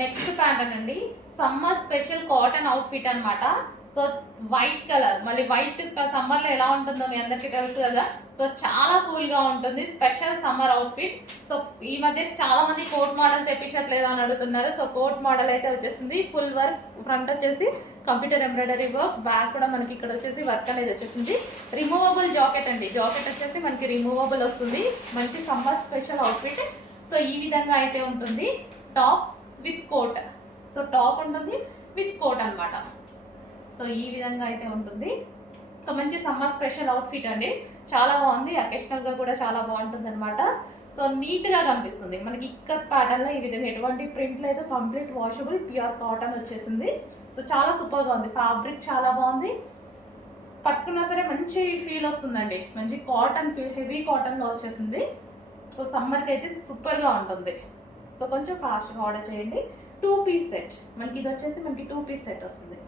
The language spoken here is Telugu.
నెక్స్ట్ ప్యాటర్న్ అండి, సమ్మర్ స్పెషల్ కాటన్ అవుట్ఫిట్ అన్నమాట. సో వైట్ కలర్, మళ్ళీ వైట్ సమ్మర్లో ఎలా ఉంటుందో మీ అందరికీ తెలుసు కదా. సో చాలా కూల్గా ఉంటుంది, స్పెషల్ సమ్మర్ అవుట్ఫిట్. సో ఈ మధ్య చాలా మంది కోట్ మోడల్ తెప్పించట్లేదు అని అడుగుతున్నారు. సో కోట్ మోడల్ అయితే వచ్చేసింది, ఫుల్ వర్క్, ఫ్రంట్ వచ్చేసి కంప్యూటర్ ఎంబ్రాయిడరీ వర్క్, బ్యాక్ కూడా మనకి ఇక్కడ వచ్చేసి వర్క్ అనేది వచ్చేసింది. రిమూవబుల్ జాకెట్ అండి, జాకెట్ వచ్చేసి మనకి రిమూవబుల్ వస్తుంది. మంచి సమ్మర్ స్పెషల్ అవుట్ఫిట్. సో ఈ విధంగా అయితే ఉంటుంది, top with coat. So top ఉంటుంది విత్ కోట్ అనమాట. సో ఈ విధంగా అయితే ఉంటుంది. సో మంచి సమ్మర్ స్పెషల్ అవుట్ఫిట్ అండి, చాలా బాగుంది. అకేషనల్గా కూడా చాలా బాగుంటుంది అనమాట. సో నీట్గా కనిపిస్తుంది మనకి. ఇక్కత్ ప్యాటర్న్లో ఈ విధంగా ఎటువంటి ప్రింట్ లేదు, కంప్లీట్ వాషబుల్ ప్యూర్ కాటన్ వచ్చేసింది. సో చాలా సూపర్గా ఉంది, ఫ్యాబ్రిక్ చాలా బాగుంది. పట్టుకున్నా సరే మంచి ఫీల్ వస్తుందండి, మంచి కాటన్ ఫీల్, హెవీ కాటన్లో వచ్చేసింది. సో సమ్మర్కి అయితే సూపర్గా ఉంటుంది. సో కొంచెం ఫాస్ట్గా ఆర్డర్ చేయండి. 2 పీస్ సెట్ మనకి, ఇది వచ్చేసి మనకి 2 పీస్ సెట్ వస్తుంది.